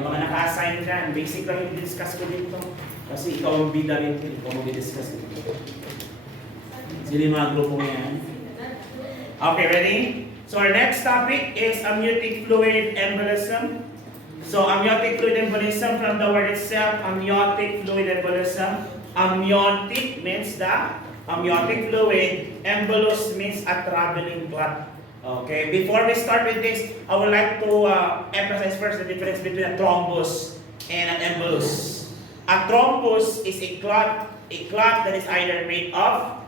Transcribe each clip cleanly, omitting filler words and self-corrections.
Yung mga naka-assign dyan, basic lang yung discuss ko dito. Kasi ikaw ang bida rin, ikaw mag-discuss dito. Sino yung mga grupo yan? Okay, ready? So our next topic is amniotic fluid embolism. So amniotic fluid embolism, from the word itself, amniotic fluid embolism. Amniotic means the amniotic fluid. Embolus means a traveling clot. Okay, before we start with this, I would like to emphasize first the difference between a thrombus and an embolus. A thrombus is a clot that is either made of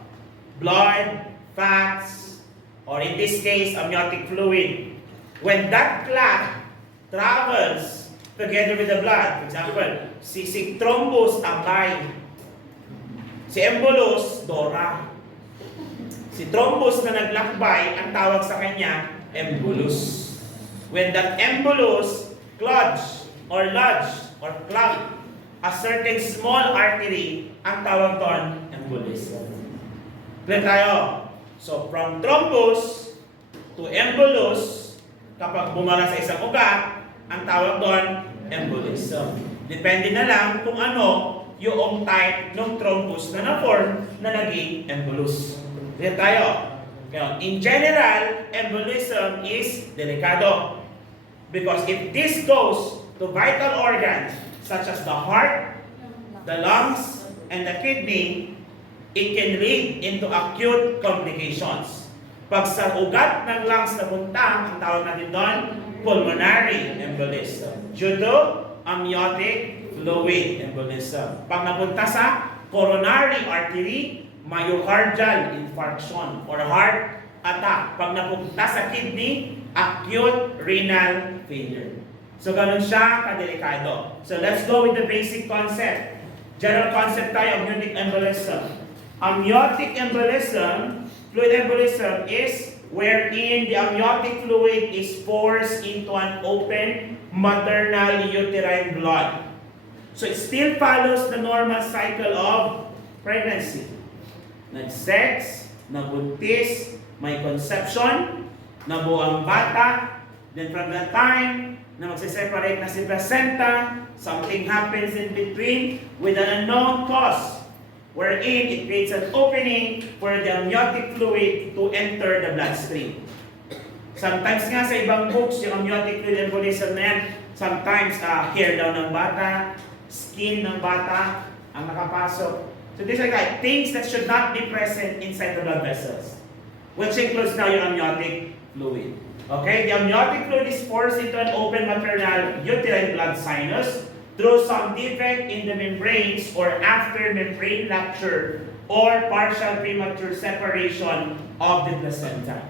blood, fats, or in this case, amniotic fluid. When that clot travels together with the blood, for example, si thrombus, tambay. Si embolus, dora. Si thrombus na naglakbay, ang tawag sa kanya, embolus. When that embolus clogs or clog a certain small artery, ang tawag doon, embolism. Clear tayo? So, from thrombus to embolus, kapag bumara sa isang ugat, ang tawag doon, embolism. Depende na lang kung ano yung type ng thrombus na na-form na naging embolus. Clear tayo? In general, embolism is delikado. Because if this goes to vital organs such as the heart, the lungs, and the kidney, it can lead into acute complications. Pag sa ugat ng lungs napunta, ang tawag natin doon, pulmonary embolism. Due to amniotic fluid embolism. Pag napunta sa coronary artery, myocardial infarction or heart attack. Pag napunta sa kidney, acute renal failure. So, ganun siya kadelikado. So, let's go with the basic concept. General concept tayo, amniotic embolism. Amniotic embolism, fluid embolism is wherein the amniotic fluid is forced into an open maternal uterine blood. So, it still follows the normal cycle of pregnancy. Nag-sex, nabuntis, may conception, nabuo ang bata, then from that time, na magsiseparate na si placenta, something happens in between with an unknown cause, wherein it creates an opening for the amniotic fluid to enter the bloodstream. Sometimes nga sa ibang books, yung amniotic fluid embolism na yan, sometimes hair daw ng bata, skin ng bata, ang nakapasok. So these are like things that should not be present inside the blood vessels, which includes now your amniotic fluid. Okay, the amniotic fluid is forced into an open maternal uterine blood sinus through some defect in the membranes or after membrane rupture or partial premature separation of the placenta.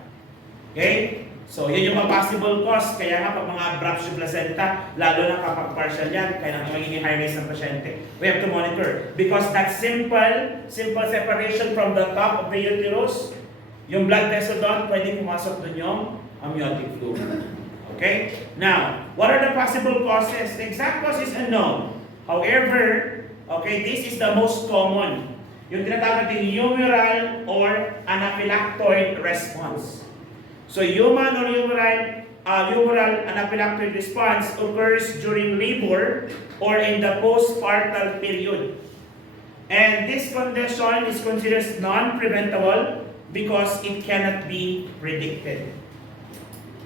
Okay? So, yun yung mga possible cause. Kaya nga, pag mga abrupt yung placenta, lalo na kapag partial yan, kaya nang magiging high risk ng pasyente. We have to monitor. Because that simple separation from the top of the uterus, yung blood vessel doon, pwede pumasok doon yung amniotic fluid. Okay? Now, what are the possible causes? The exact cause is unknown. However, okay, this is the most common. Yung tinatawag natin humoral or anaphylactoid response. So, human or humoral anaphylactoid response occurs during labor or in the postpartum period. And this condition is considered non-preventable because it cannot be predicted.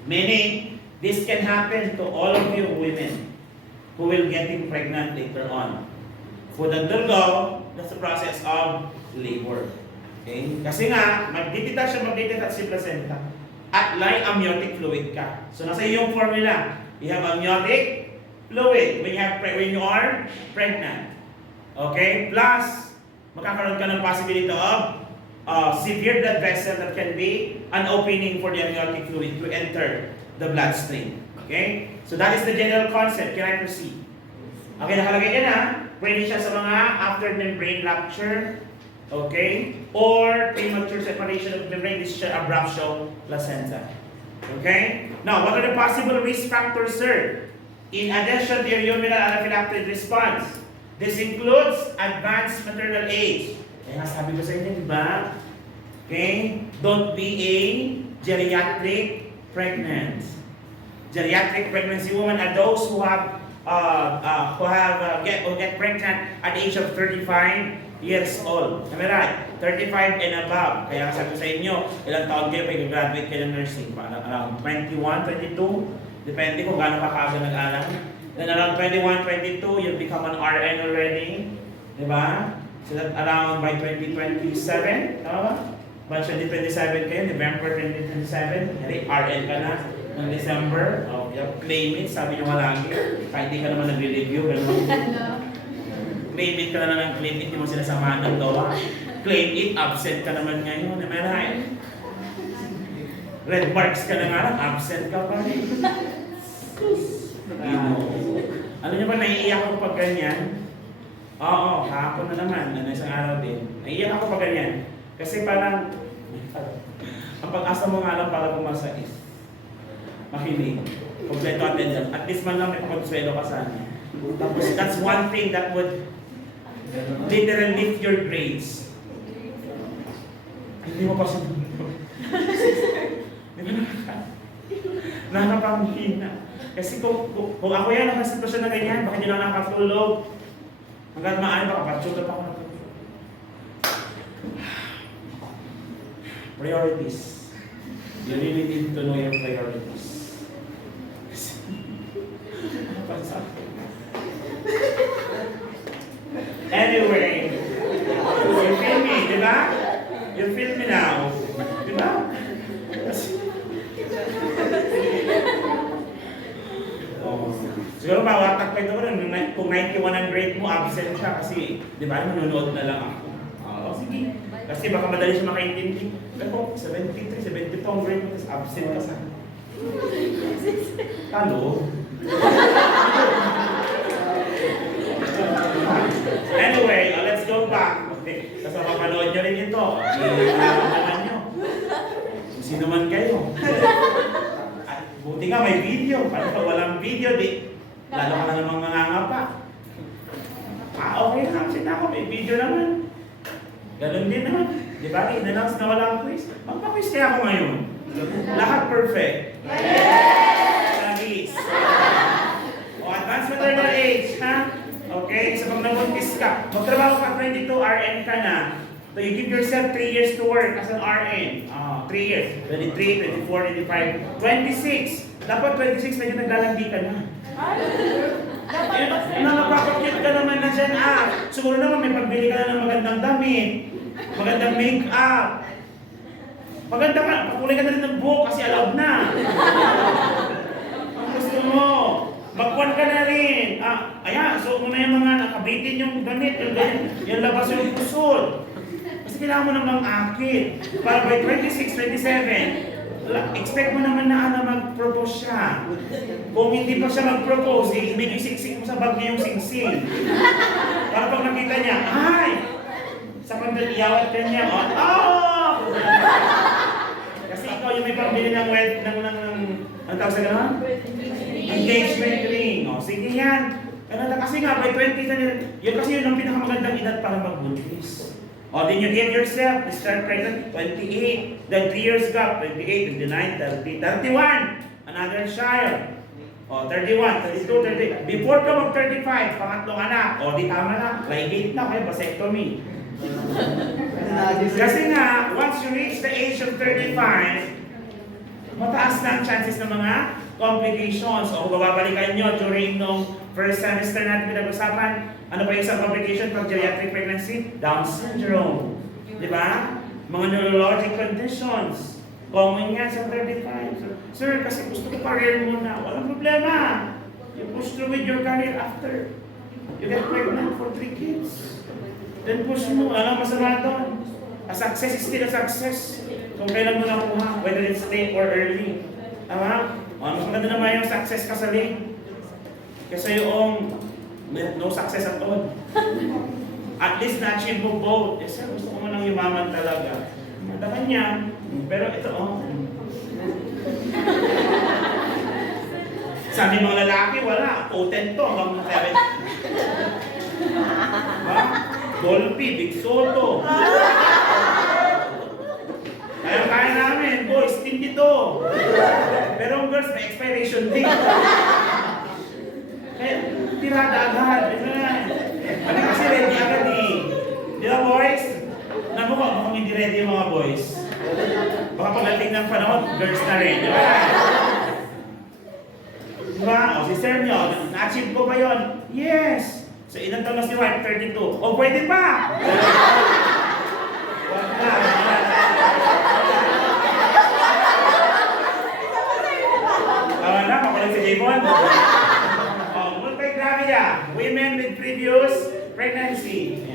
Meaning, this can happen to all of you women who will get pregnant later on. For the durgo, that's the process of labor. Okay? Kasi nga, magdidetach si placenta. At may amniotic fluid ka. So, nasa yung formula. You have amniotic fluid when you are pregnant. Okay? Plus, magkakaroon ka ng possibility of severe blood vessel that can be an opening for the amniotic fluid to enter the bloodstream. Okay? So, that is the general concept. Can I proceed? Okay, nakalagay dyan ha. Pwede siya sa mga after membrane rupture, okay, or premature separation of membrane, this is abruptio placenta. Okay? Now, what are the possible risk factors, sir? In addition to your humoral anaphylactoid response, this includes advanced maternal age. Kaya sabi ko sa inyo, di ba? Okay? Don't be a geriatric pregnant. Geriatric pregnancy women are those who have who get pregnant at the age of 35 years old. Am I right? 35 and above. Kaya sabi ko sa inyo, ilang taon kayo pag graduate kayo ng nursing? Around 21, 22? Depende kung gaano ka kaaga nag-aral. Then around 21, 22, you become an RN already. Diba? So that around by 2027, tama ba? By 2027 kayo, November 2027, RN ka na ng December. Oh, claim it, sabi nyo malagi. Kahit hindi ka naman nag-review, ganun. Claim it ka na ng claim it, hindi mo sinasamahan ng gawa. Claim it, absent ka naman ngayon. Am I right? Red marks ka na nga lang, absent ka pa rin. Ano nyo ba, naiiyak ako pag ganyan? Oo, kahapon na naman, isang araw din. Naiiyak ako pag ganyan. Kasi parang, ang pag-asa mo nga lang para bumasa is makinig. Kompleto attendance. At least man lang may pagkonswelo ka sana. Tapos that's one thing that would literally lift your grades. Hindi mo pa siya nakakapanghina. Kasi kung ako yan, ang sitwasyon na ganyan, baka hindi na nakakatulog. Hanggang maaari, baka patsuta pa ako na. Priorities. You really need to know your priorities. Anyway, you feel me, di ba? You feel me now, di ba? Siguro mawatak pa ito kung 91 ang grade mo, absent ka kasi, di ba, manunood na lang ako. Sige. Kasi baka madali siya makaintindi. Pero 73, 72 ang grade mo, tapos absent ka sa... Talo. Anyway, let's go back. Okay. Tapos mapanood nyo rin ito. Naman nyo. Kung sino man kayo. At buti nga may video. Paano pag walang video, lalo ka na namang mangangapa. Okay lang, sita ako, may video naman. Ganun din naman. Di ba? In-announce na walang quiz. Magpa-quiz kaya ako ngayon. Lahat perfect. Yes! O, advanced maternal age, ha? Okay? So, pag nabuntis ka, magtrabaho ka 22, RN ka na. So, you give yourself 3 years to work as an RN. 3 years. 23, 24, 25, 26. Dapat 26, medyo naglalandi ka na. Napapakit ka naman na dyan, siguro naman may pagbili ka na ng magandang damit, magandang make-up. Maganda ka, pakulay ka na rin ng buhok kasi allowed na. Ang gusto mo, magkuhan ka na rin. Ayan, so mo na yung mga nakabitin yung ganit, yung labas yung pusod. Kasi kailangan mo namang akit. Para by 26, 27, expect mo naman na mag-propose siya. Kung hindi pa siya mag-propose, medyo siksik mo sa bag niya yung singsing. Para pag nakita niya, ay! Sa pandal, iyawat ka niya, Kasi ikaw yung may pambili ng wealth, ang tawag sa gano'n? Engagement ring. Sige yan. Kasi nga, by 20 na yun kasi yun ang pinakamagandang edad para magbuntis. Then you give yourself, start pregnant, 28. Then 3 years gap, 28, 29, 30, 31. Another child. 31, 32, 30. Before ka mag-35, pangatlong anak. Di tama na. Ligate na kayo, vasectomy. Kasi nga, once you reach the age of 35, mataas na ang chances ng mga complications. Kung babalikan nyo during nung first semester natin pinag-usapan, ano ba yung isang complication pag geriatric pregnancy? Down syndrome. Di ba? Mga neurologic conditions. Common yan sa 35. Sir, kasi gusto ko career muna. Walang problema. You push through with your career after. You get pregnant for 3 kids. Then push mo. Alam masama doon. A success is still a success. Kung kailan mo nakuha, whether it's late or early. Tama? Mas maganda naman yung success ka sa late. Kasi yung no success at all. At least na-achieve mo both. Yes, sir, gusto ko mo nang yumaman talaga. Matakan niya. Pero ito, sabi mga lalaki, wala. Potent to hanggang 7. Dolphy, Big Soto. Kaya namin, boys, hindi to. Pero ang girls, may expiration date. Kaya, tirada agad. Ano kasi ready agad eh. Di ba boys? Mukhang hindi ready yung mga boys. Baka pagdating ng panahon, girls na rin. Di ba? Di ba? O si sir nyo, na-achieve ko ba yun? Yes! So ilang taon na si wife? 32. O pwede pa! Wag na. Tawa na, makulang si Javon. Multi-gravida. Women with previous pregnancy.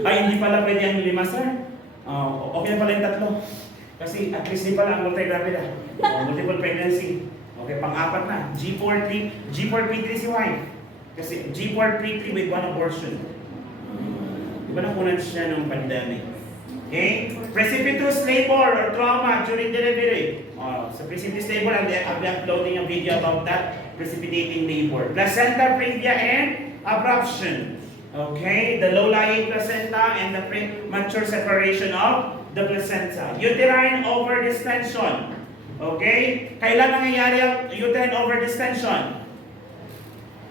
Ay, hindi pala pwede ang 5, sir. Okay na pala yung 3. Kasi at least di pala ang multi-gravida. Multiple pregnancy. Okay, pang-4 na. G4P3 si wife. Kasi G4P3 with 1 abortion. Di ba nakunan siya ng pandemic? Okay? Precipitous labor or trauma during delivery. Sa precipitous labor, I'll be uploading a video about that. Precipitating labor. Placenta previa and abruption. Okay? The low-lying placenta and the premature separation of the placenta. Uterine overdistension. Okay? Kailan nangyayari ang uterine overdistension?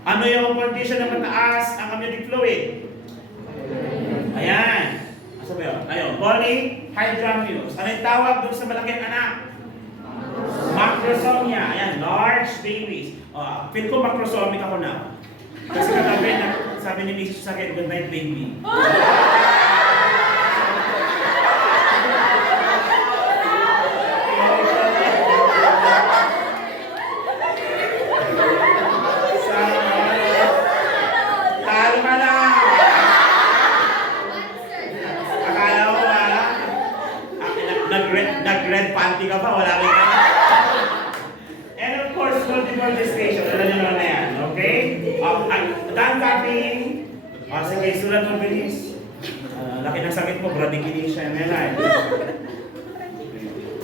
Ano yung condition na mataas ang amniotic fluid? Ayan. Asa ba yun? Ayun. Polyhydramnios. Ano yung tawag doon sa malaking anak? Macrosomia. Ayan. Large babies. Feel ko macrosomic ako na. Kasi kagabi na sabi ni Mrs. sa akin, good night baby. Nag-red panty ka pa, wala rin ka. And of course, multiple gestation. Alam nyo naman na yan, okay? Done copying. Sige, sulat mo bilis. Laki ng sakit mo, bradykinesia.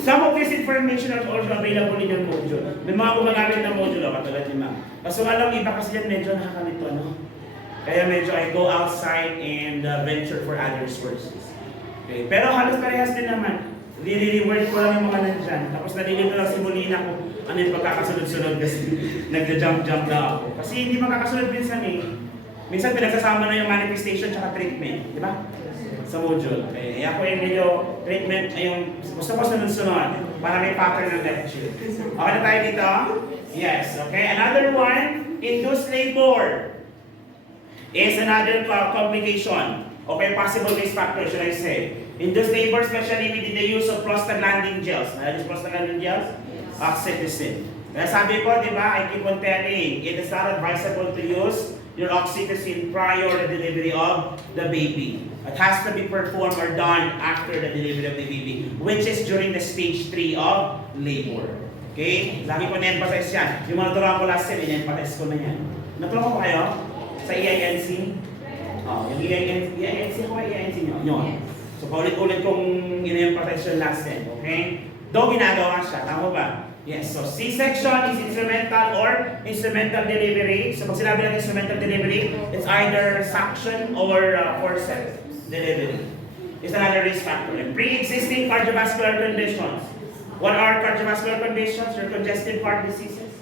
Some of this information are also available in your module. May mga gumagamit ng module, katulad ni ma'am. Kaso alam, iba kasi yan medyo nakakalito, no? Kaya medyo I go outside and venture for other sources. Okay. Pero halos parehas din naman. Nire-reword ko lang yung mga nandyan. Tapos nalilito lang si Molina ko ano yung pagkakasunod-sunod kasi nagja-jump-jump na ako. Kasi hindi magkakasunod minsan eh. Minsan pinagsasama na yung manifestation tsaka treatment. Di ba? Sa module. Okay. Ako yung medyo treatment ay yung gusto ko sunod-sunod para may pattern ng lecture. Okay na tayo dito? Yes. Okay. Another one, induced labor is another complication. Okay, possible risk factor, should I say. Induced labor, especially with the use of prostaglandin gels. Nalagis prostaglandin gels? Oxytocin. Kaya sabi ko, di ba, I keep on telling, it is not advisable to use your oxytocin prior to the delivery of the baby. It has to be performed or done after the delivery of the baby, which is during the stage 3 of labor. Okay? Lagi ko na-emphasize yan. Yung mga turuan ko last time, in-emphasize ko na yan. Naturuan ko kayo sa EINC? Yung EINC ko, EINC nyo. Yun. So, paulit-ulit kong in-emphasize yung last time. Okay? Though ginagawa siya. Tama ba? Yes. So, C-section is instrumental or instrumental delivery. So, pag sinabi ng instrumental delivery, it's either suction or forceps delivery. It's another risk factor. And pre-existing cardiovascular conditions. What are cardiovascular conditions? Your congestive heart diseases.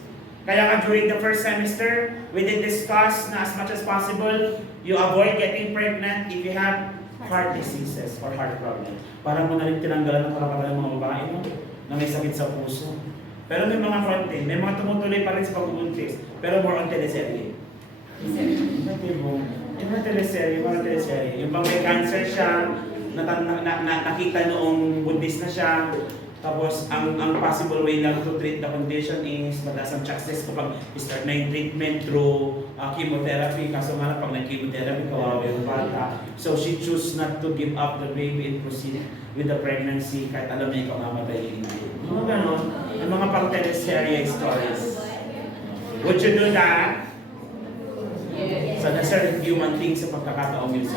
Kaya nga during the first semester, we did discuss na as much as possible, you avoid getting pregnant if you have heart diseases or heart problems. Parang mo na rin tinanggalan ng karapatan ng mga babae no? Na may sakit sa puso. Pero may mga konti, may mga tumutuloy pa rin sa pagbubuntis. Pero more on teleserye. Yung teleserye. Yung pang may cancer siya, nakita noong buntis na siya. Tapos, ang possible way lang to treat the condition is mataas ang chances kapag start na yung treatment through chemotherapy. Kaso nga pag nag-chemotherapy, kawawa yung bata. So, she choose not to give up the baby and proceed with the pregnancy kahit alam niya ikaw mamatayin. Mga ganon, yung mga pang-teleserye stories. Would you do that? So, that's a human thing sa pagkakataong yun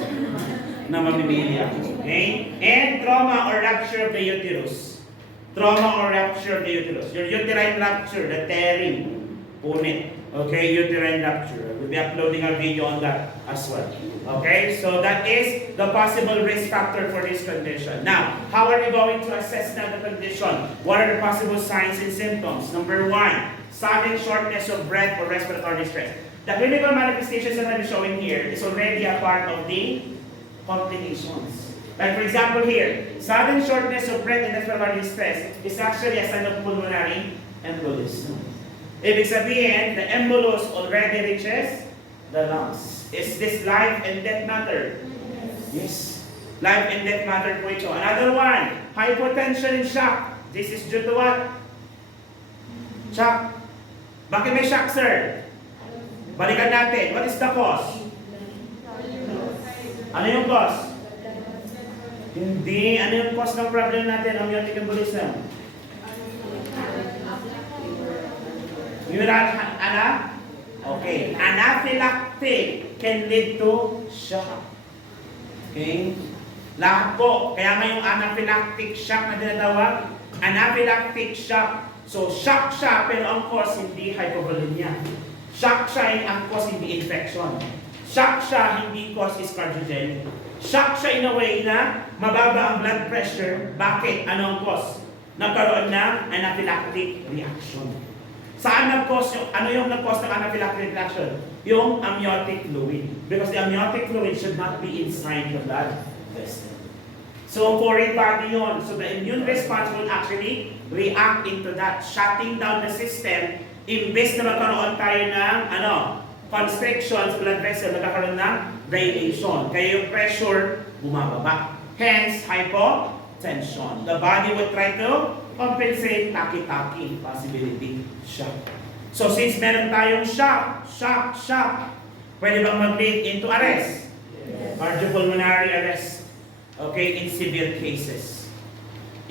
na mamimili ako. Okay? And trauma or rupture of the uterus. Trauma or rupture of the uterus. Your uterine rupture, the tearing. punit. Okay, uterine rupture. We'll be uploading a video on that as well. Okay, so that is the possible risk factor for this condition. Now, how are we going to assess now the condition? What are the possible signs and symptoms? Number one, sudden shortness of breath or respiratory distress. The clinical manifestations that I'm showing here is already a part of the complications. Like for example here, sudden shortness of breath and respiratory distress is actually a sign of pulmonary embolism. Ibig sabihin, the embolus already reaches the lungs. Is this life and death matter? Yes. Life and death matter po ito. Another one, hypotension and shock. This is due to what? Shock. Bakit may shock, sir? Balikan natin. What is the cause? Ano yung cause? Hindi. Ano yung cause ng problem natin? Amniotic embolism. Okay. Anaphylactic can lead to shock. Okay? Lahat po. Kaya ngayong anaphylactic shock na tinatawag, anaphylactic shock. So, shock siya, pero ang cause hindi hypovolemia. Shock siya, ang cause hindi infection. Shock siya, hindi cause is cardiogenic. Shock siya in a way na mababa ang blood pressure. Bakit? Ano ang cause? Nagkaroon ng anaphylactic reaction. Saan nag-cause yung, ano yung nag-cause ng anaphylactic reaction? Yung amniotic fluid. Because the amniotic fluid should not be inside the blood vessel. So, foreign body yun. So, the immune response will actually react into that, shutting down the system. Imbes na magkaroon tayo ng, constriction sa blood vessel, magkakaroon ng dilation. Kaya yung pressure, bumababa. Hence, hypotension. The body will try to compensate taki-taki possibility shock. So since meron tayong shock, pwede bang mag-lead into arrest? Yes. Cardiopulmonary arrest. Okay, in severe cases.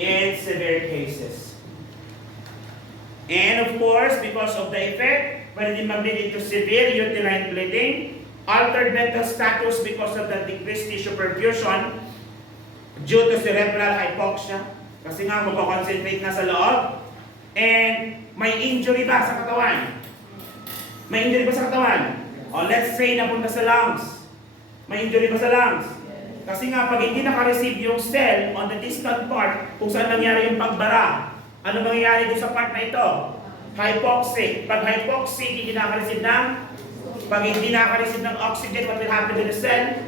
In severe cases. And of course, because of the effect, pwede din mag-lead into severe uterine bleeding, altered mental status because of the decreased tissue perfusion due to cerebral hypoxia. Kasi nga, magko-concentrate na sa loob. And may injury ba sa katawan? May injury ba sa katawan? O let's say, napunta sa lungs. May injury ba sa lungs? Kasi nga, pag hindi naka-receive yung cell on the distant part, kung saan nangyari yung pagbara, ano mangyayari doon sa part na ito? Hypoxic. Pag hypoxic, hindi naka-receive ng, pag hindi naka-receive ng oxygen, what will happen to the cell?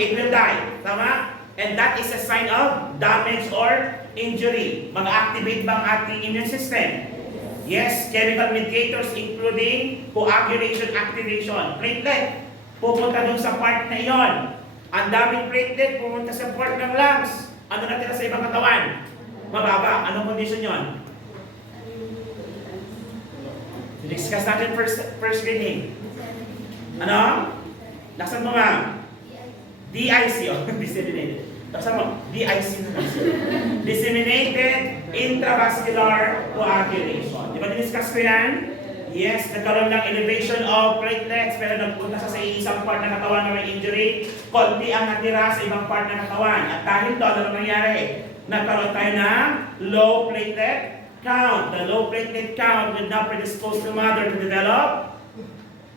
It will die. Tama? And that is a sign of damage or injury. Mag-activate ba ang ating immune system? Yes, chemical mediators including coagulation activation. Platelet, pupunta dun sa part na iyon. Ang daming platelet, pupunta sa part ng lungs. Ano natira sa ibang katawan? Mababa. Anong condition yon? Discuss natin first reading. Ano? Laksan mo nga. DIC, disseminated. Laksan mo, DIC na kasi. Disseminated intravascular coagulation. Di ba diniscuss ko yan? Yes, nagkaroon ng elevation of platelets, pero nagpunta sa isang part ng katawan na may injury, konti ang natira sa ibang part ng katawan. At dahil doon, ano nangyari? Nagkaroon tayo ng low platelet count. The low platelet count will now predispose the mother to develop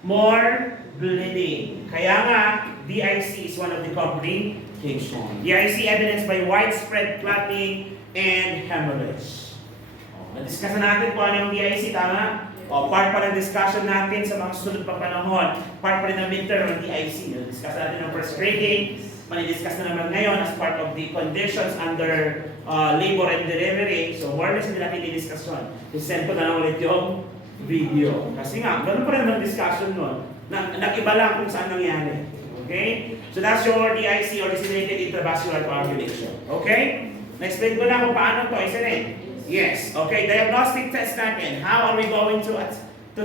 more bleeding. Kaya nga, DIC is one of the complications. DIC evidenced by widespread clotting and hemorrhage. Na-discuss na natin kung ano yung DIC, tama? Part pa ng discussion natin sa mga susunod pa panahon. Part pa rin ng midterm ng DIC. Na-discuss natin ng first grading. Manidiscuss na naman ngayon as part of the conditions under labor and delivery. So, more or less hindi natin i-discuss yun. I-send ko na lang ulit yung video. Kasi nga, ganun pa rin naman discussion nun. Nag-iba lang kung saan nangyari. Okay? So that's your DIC or disseminated intravascular coagulation. Okay? Na-explain ko na kung paano to. Isn't it? Yes. Okay, diagnostic test natin. How are we going to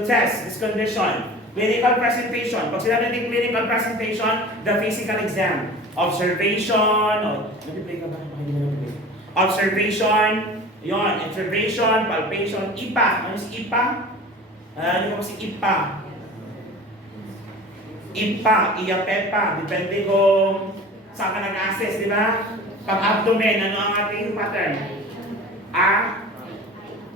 test this condition? Clinical presentation. Pag sinabi natin clinical presentation, the physical exam. Observation. Nag-play ka ba? Observation. Yun. Observation, palpation, IPA. Ano si IPA? Ano ko si IPA? IPA, IAPEPA. Depende kung saan ka nag-assess, di ba? Pag-abdomen, ano ang ating pattern?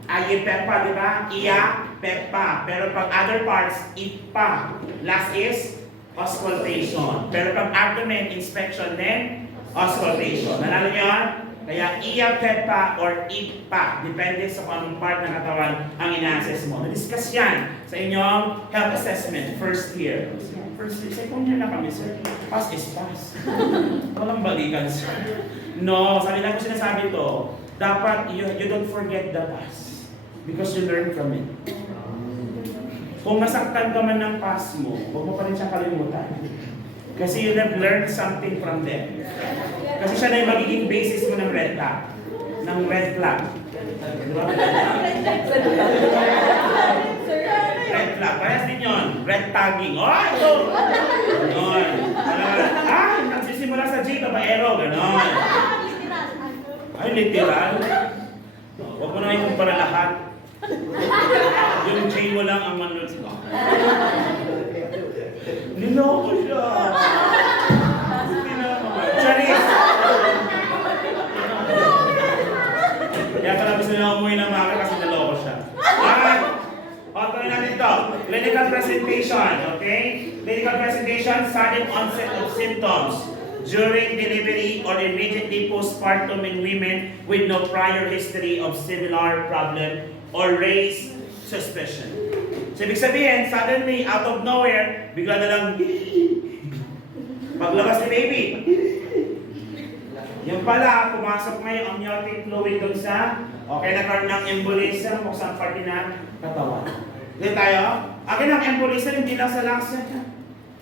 IAPEPA, di ba? IAPEPA. PEPA. Pero pag other parts, IPA. Last is auscultation. Pero pag abdomen, inspection din, auscultation. Nalala niyo yan? Kaya iya, PEPA, or IPA. Depende sa kung anong part ng katawan ang ina-assess mo. Na-discuss yan sa inyong health assessment, first year. First year, second year na kami, sir. Pass is pass. Walang balikan, sir. No, sabi lang ko sinasabi to, dapat you don't forget the past. Because you learn from it. Kung nasaktan ka man ng past mo, huwag mo pa rin siya kalimutan. Kasi you have learned something from them. Kasi siya na yung magiging basis mo ng red flag. Ng red flag. Di ba? Red flag. Parehas din yun. Red tagging. Oh, ito! Ganon. Nagsisimula sa J, babaero. Ganon. Ay, literal. Huwag mo na ikumpara lahat. Yung J mo lang ang manlot mo. Niloko siya. Charis! Kaya pala gusto nila umuwi ng mga kasi niloko siya. Alright. Tuloy natin ito. Clinical presentation. Okay? Clinical presentation, sudden onset of symptoms during delivery or immediately postpartum in women with no prior history of similar problem or raised suspicion. So, ibig sabihin, suddenly, out of nowhere, bigla na lang, paglabas ni baby. Yung pala, pumasok na yung amniotic fluid dun sa, okay, nagkaroon ng embolism o sa parte ng katawan. Dito tayo, akin ang embolism, hindi lang sa lungs yan.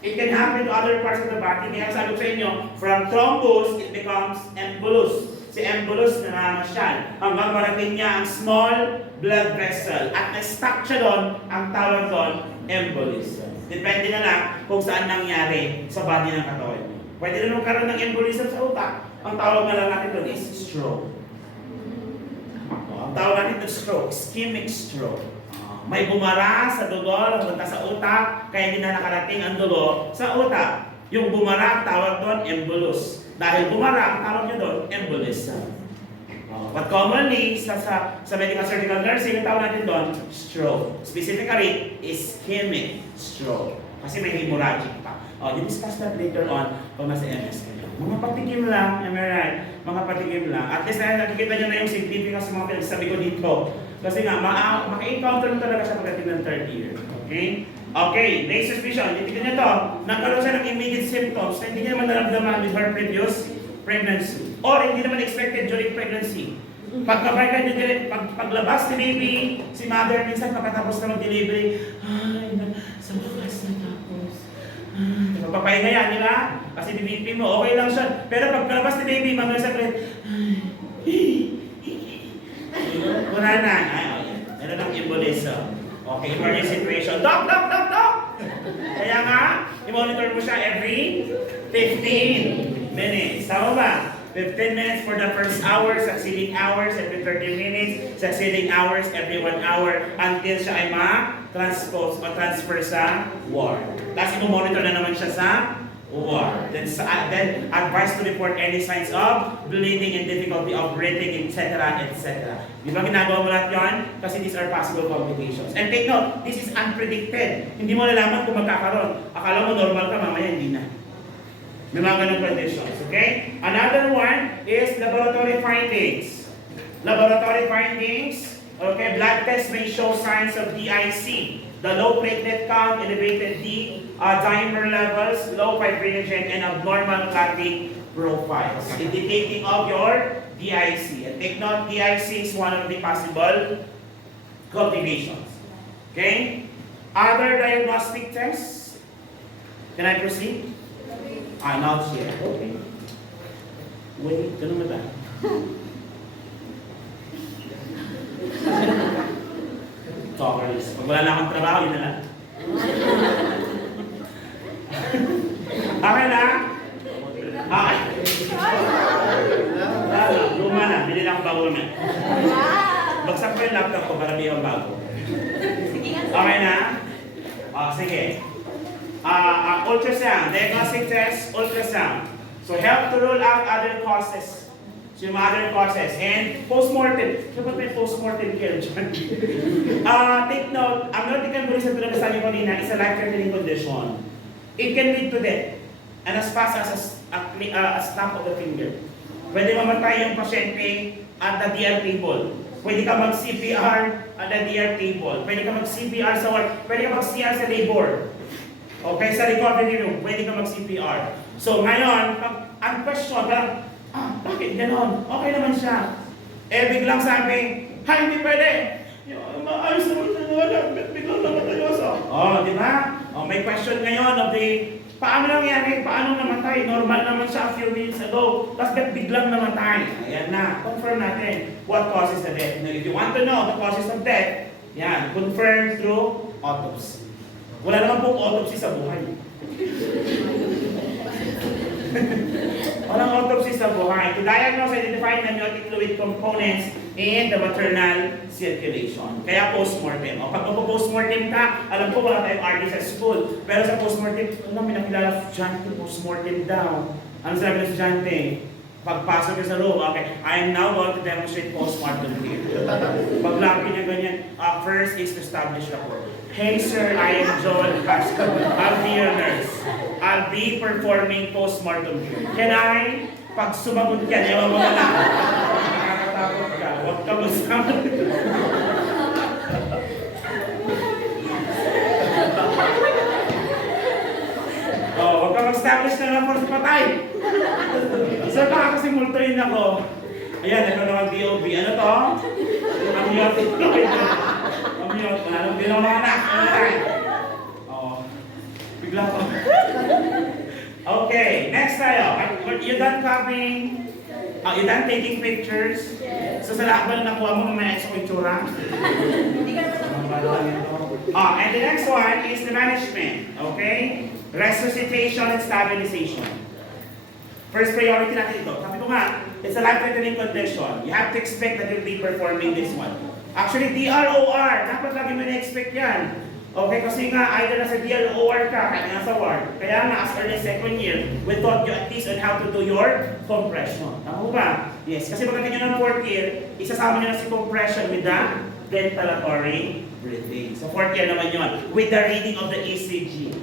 It can happen to other parts of the body. Kaya sabi ko sa inyo, from thrombus, it becomes embolus. Si embolus na namamasyal. Hanggang marating niya ang small blood vessel. At na-stuck siya doon, ang tawag doon, embolism. Depende na lang kung saan nangyari sa body ng katawan. Pwede rin magkaroon ng embolism sa utak. Ang tawag na lang natin doon is stroke. Ang tawag natin doon stroke, ischemic stroke. May bumara sa dugo, pumunta sa utak, kaya hindi na nakarating ang dugo sa utak. Yung bumara, tawag doon, embolus. Dahil bumara, ang tawag nyo doon, embolism. But commonly, sa medical surgical nursing, ang tawag natin doon, stroke. Specifically, ischemic stroke. Kasi may hemorrhagic pa. You-discuss that later on pag nasa MS kayo. Mga patikim lang, am I right? Mga patikim lang. At least nakikita nyo na yung significance ng mga pinagsabi ko dito. Kasi nga, maka-encounter mo talaga siya pagdating ng third year. Okay? Okay, raised suspicion. Titignan nyo to. Nagkaroon siya ng immediate symptoms na hindi niya naman naramdaman with her previous pregnancy. Or hindi naman expected during pregnancy. Paglabas ni baby, si mother minsan pagkatapos na mag-delivery, ay, sa wakas na tapos. Papahinga yan, di ba? Kasi bibipin mo, okay lang siya. Pero pagkalabas ni baby, mga sa breath, wala na. Ano ng embolism? Okay, emergency situation. Doc! Kaya nga, i-monitor mo siya every 15 minutes. Tama ba? 15 minutes for the first hour, succeeding hours every 30 minutes, succeeding hours every 1 hour until siya ay ma-transpose o transfer sa ward. Tapos i-monitor na naman siya sa ward. Then advised to report any signs of bleeding and difficulty of breathing, etc., etc. Di ba ginagawa mo lahat yun? Kasi these are possible complications. And take note, this is unpredicted. Hindi mo nalaman kung magkakaroon. Akala mo normal ka, mamaya hindi na. May mga ganong conditions, okay? Another one is laboratory findings. Laboratory findings, okay, blood tests may show signs of DIC. The low platelet count, elevated dimer levels, low fibrinogen, and abnormal clotting profiles, indicating of your DIC. And take note, DIC is one of the possible complications. Okay? Other diagnostic tests? Can I proceed? Now it's here. Okay. Wait, ganun mo ba? Talkers. Pag wala na akong trabaho, yun na lang. Okay na? Okay. Luma na. Bili lang bago naman. Bagsak ko yung laptop ko para may ibang bago. Okay na? Sige. Ultrasound, diagnostic test, ultrasound. So help to rule out other causes. So yung other causes. And post-mortem. Dapat may post-mortem care dyan. Take note, police at pinag-asabi ko kanina is a life-threatening condition. It can lead to death. And as fast as a snap of the finger. Pwede mamatay yung pasyente at the DR table. Pwede ka mag-CPR at the DR table. Pwede ka mag-CPR sa work. Pwede ka mag-CPR sa labor. Okay, sa recovery room, pwede ka mag-CPR. So ngayon, ang question, parang, bakit ganon? Okay naman siya. Biglang sabi, hindi pwede. Ayos naman siya, biglang namatayoso. Di ba? May question ngayon of the, paano nangyari? Paano namatay? Normal naman siya a few minutes ago. Tapos biglang namatay. Ayan na. Confirm natin what causes the death. Now, if you want to know the causes of death, yan, confirm through autopsy. Wala naman pong autopsy sa buhay. Walang autopsy sa buhay. To diagnose, identify amniotic fluid components in the maternal circulation. Kaya postmortem. Pag postmortem ka, alam ko wala tayong RD sa school. Pero sa postmortem, may nakilala estudyante, postmortem daw. Ano sabi ng estudyante? Pagpasok niya sa room, okay, I am now going to demonstrate postmortem here. Paglapit niya ganyan, first is to establish rapport. Hey sir, I am John Pascal. I'll be your nurse. I'll be performing postmortem here. Can I? Pag sumagot ka, ewan mo na lang. Nakakatakot ka. Huwag ka masamat. Huwag ka mag-establish na rapport sa patay. So baka kasi multuin ako. Ayan, ito naman DOB. Ano to? Amniotic fluid. Amniotic. Anong din ako mga anak? Bigla ko. Okay, next tayo. You done copying? You done taking pictures? So sa lahat ba na nakuha mo mamaya sa kultura? And the next one is the management. Okay? Resuscitation and stabilization. First priority natin ito. Sabi ko nga, it's a life-threatening condition. You have to expect that you'll be performing this one. Actually, DROR, dapat lagi mo na-expect yan. Okay, kasi nga, either nasa DROR ka, kaya nasa ward. Kaya nga, as early second year, we taught you at least on how to do your compression. Tama ba? Yes, kasi pagdating nyo ng fourth year, isasama nyo na si compression with the ventilatory breathing. So fourth year naman yun, with the reading of the ECG.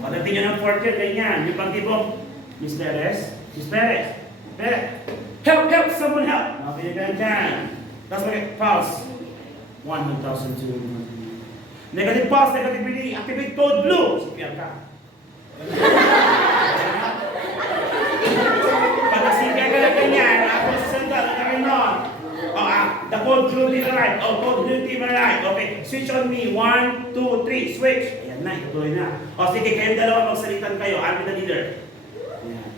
Pagdating nyo ng fourth year, ganyan. Yung pag-tipong, Miss Perez, help, someone help. Okay, ganyan. Tapos pulse. 1,200. Negative pulse, negative breathing, activate code blue. Sipiyan ka. Pag nasipiyan ka lang ganyan, ako sa sandal, ano rin nun? The code blue to the right. Code blue to the right. Okay, switch on me. 1, 2, 3, switch. Ayan na, ituloy na. Sige, kayong dalawa magsalitan kayo. I'll be the leader.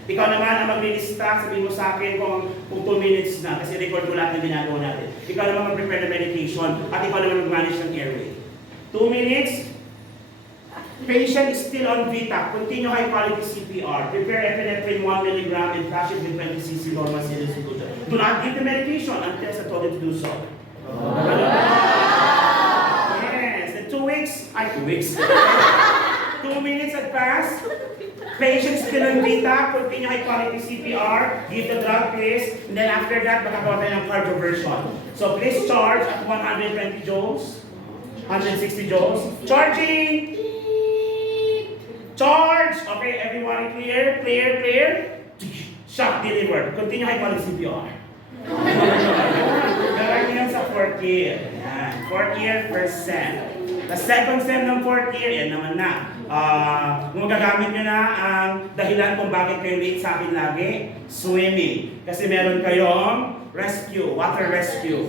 Ikaw naman ang maglilista, sabihin mo sa akin kung 2 minutes na, kasi record mo lahat ng ginagawa natin. Ikaw naman mag-prepare the medication, at ikaw naman mag-manage ng airway. 2 minutes, patient is still on Vita, continue high quality CPR, prepare epinephrine 1 mg and flash it with 20 cc normal saline solution. Do not give the medication until I told you to do so. Yes, in 2 weeks, 2 weeks. 2 minutes had passed. Patient still on Vita, continue high quality CPR, give the drug please, and then after that, makagawa tayo ng cardioversion. So please charge at 120 joules, 160 joules. Charging! Charge! Okay, everyone clear? Shock delivered. Continue high quality CPR. Gagawin yan sa 4th year. Yan. 4th year, first sem. The second sem ng 4th year, yan naman na. Magagamit nyo na ang dahilan kung bakit kayo late sa akin lagi, swimming. Kasi meron kayong rescue, water rescue.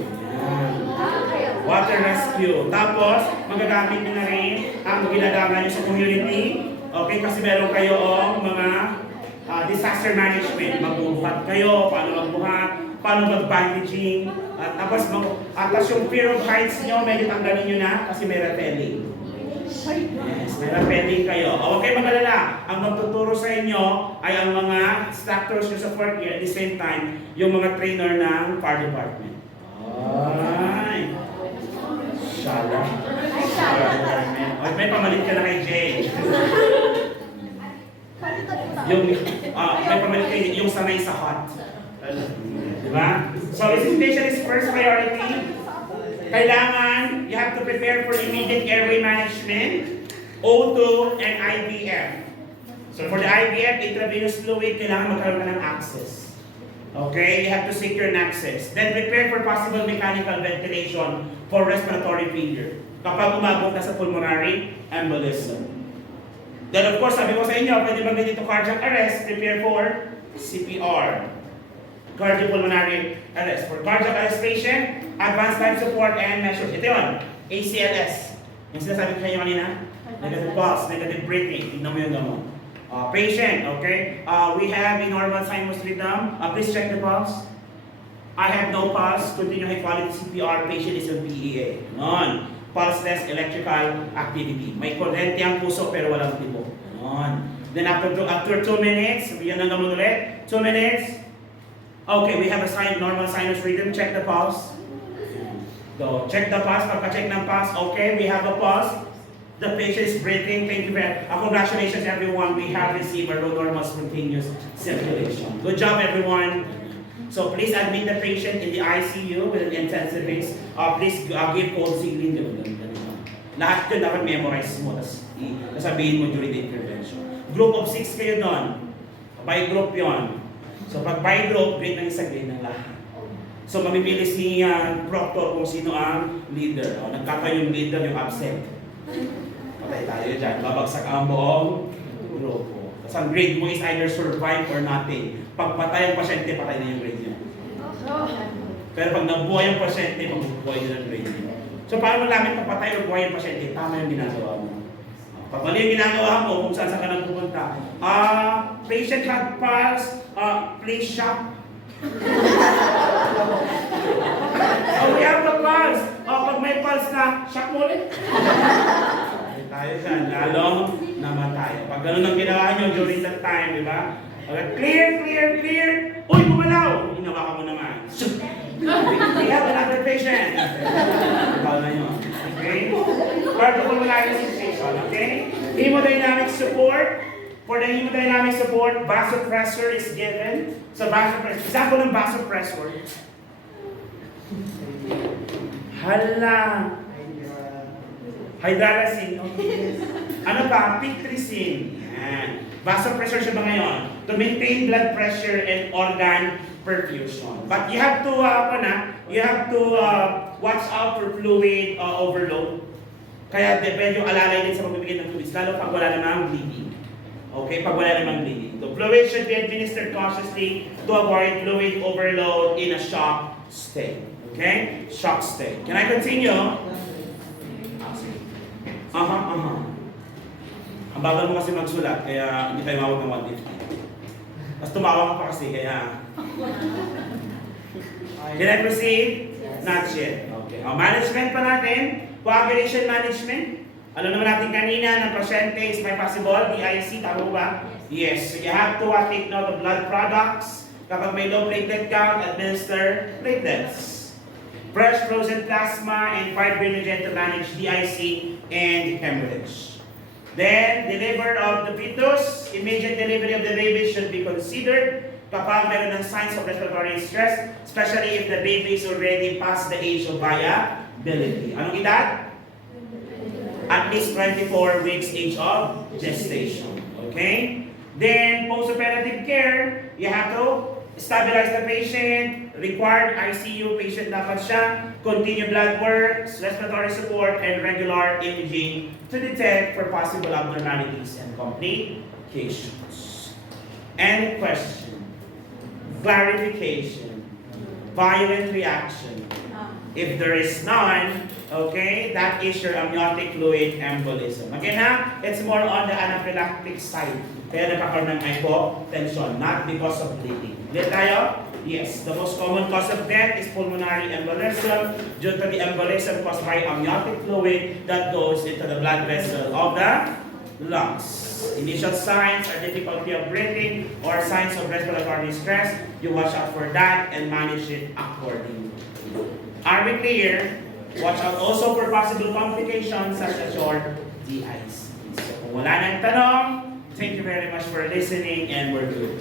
Water rescue. Tapos, magagamit nyo na rin ang ginagawa nyo sa community. Okay, kasi meron kayong mga disaster management. Magbuhat kayo, paano magbuhat, paano mag-bandaging. Tapos yung fear of heights nyo, medyo tanggalin nyo na kasi may rappelling. Yes, may rappelling kayo. Huwag kayo mag-alala. Ang magtuturo sa inyo ay ang mga instructors nyo sa 4th year, at the same time, yung mga trainer ng fire department. Ay! Shala. Fire department. May pamalit ka na kay Jay. May pamalit kayo, yung sanay sa hot. Diba? So, resuscitation is first priority. Kailangan Then, you have to prepare for immediate airway management, O2, and IVF. So for the IVF, intravenous fluid, kailangan magkaroon ka ng access. Okay, you have to secure an access. Then prepare for possible mechanical ventilation for respiratory failure. Kapag umabot na sa pulmonary embolism. Then of course, sabi ko sa inyo, pwede mag-lead to cardiac arrest, prepare for CPR. Cardiopulmonary arrest. For cardiac arrest patient, advanced life support and measures. Ito yun, ACLS. Yung sinasabi ko sa inyo kanina, negative pulse, negative breathing. Tignan mo yung gamot. Patient, okay? We have a normal sinus rhythm. Please check the pulse. I have no pulse. Continue high quality CPR. Patient is on PEA. Non. Pulseless electrical activity. May kuryente ang puso pero walang tibok. Non. Then after 2 minutes, yan ang gamot ulit. 2 minutes. Okay, we have a normal sinus rhythm. Check the pulse. So, check the pulse. Pagka-check ng pulse, okay, we have a pulse. The patient is breathing. Thank you very much. Congratulations, everyone. We have received a normal spontaneous circulation. Good job, everyone. So please admit the patient in the ICU with an intensivist. Please give cold saline. Lahat yun dapat memorize mo. Tapos sabihin mo during the intervention. Group of 6 kayo doon. By group yon. So pag by group, grade ng isa, grade ng lahat. So mamimili si proctor kung sino ang leader. Nagkakaroon yung leader, yung absent. Patay tayo dyan. Babagsak ang buong grupo. Tapos ang grade mo is either survive or nothing. Pag patay ang pasyente, patay na yung grade niya. Pero pag nabuhay ang pasyente, magbubuhay din ang grade niya. So paano malamin pag patay o buhay ang pasyente? Tama yung ginagawa mo. Pag mali yung ginagawa mo, kung saan ka nang pupunta. Patient had pulse, please shock. We have a pulse. Pag may pulse na, shock mo ulit. Tayo dyan, lalong namatay. Pag ganun ang ginawa nyo during that time, di ba? Clear, clear, clear. Uy, bumalaw! Hinawa ka mo naman. We have another patient. Ikaw na yun. Okay? Cardiopulmonary situation, okay? Hemodynamic support. For the hemodynamic support, vasopressor is given. So vasopressor, example ng vasopressor. Hala! Hydralazine. Ano pa? Pictricine. Yan. Vasopressor siya ba ngayon? To maintain blood pressure and organ perfusion. But you have to, watch out for fluid overload. Kaya depende yung alalay din sa pagbibigay ng fluids, lalo pag wala namang bleeding. Okay, pag wala namang bleeding. The fluid should be administered cautiously to avoid fluid overload in a shock state. Okay? Shock state. Can I continue? Ang bagal mo kasi magsulat, kaya hindi tayo mawag ng 150. Tapos tumawa ka pa kasi, kaya... Can I proceed? Yes. Not yet. Okay. Management pa natin. Coagulation management. Alam naman natin kanina ng pasyente is may possible DIC, tama ba? Yes. So you have to take note of blood products. Kapag may low platelet count, administer platelets. Fresh frozen plasma and fibrinogen to manage DIC and hemorrhage. Then, delivery of the fetus, immediate delivery of the baby should be considered kapag meron ng signs of respiratory stress, especially if the baby is already past the age of viability. Anong edad? At least 24 weeks age of gestation. Okay? Then, post-operative care, you have to stabilize the patient, required ICU patient dapat siya, continue blood works, respiratory support, and regular imaging to detect for possible abnormalities and complications. Any question? Clarification? Violent reaction? If there is none, okay, that is your amniotic fluid embolism. Again ha, it's more on the anaphylactic side. Kaya nagkakaroon ng hypotension, not because of bleeding. Clear tayo? Yes, the most common cause of death is pulmonary embolism due to the embolism caused by amniotic fluid that goes into the blood vessel of the lungs. Initial signs are difficulty of breathing or signs of respiratory stress. You watch out for that and manage it accordingly. Are we clear? Watch out also for possible complications such as your DIC. So kung wala nang tanong, thank you very much for listening and we're good.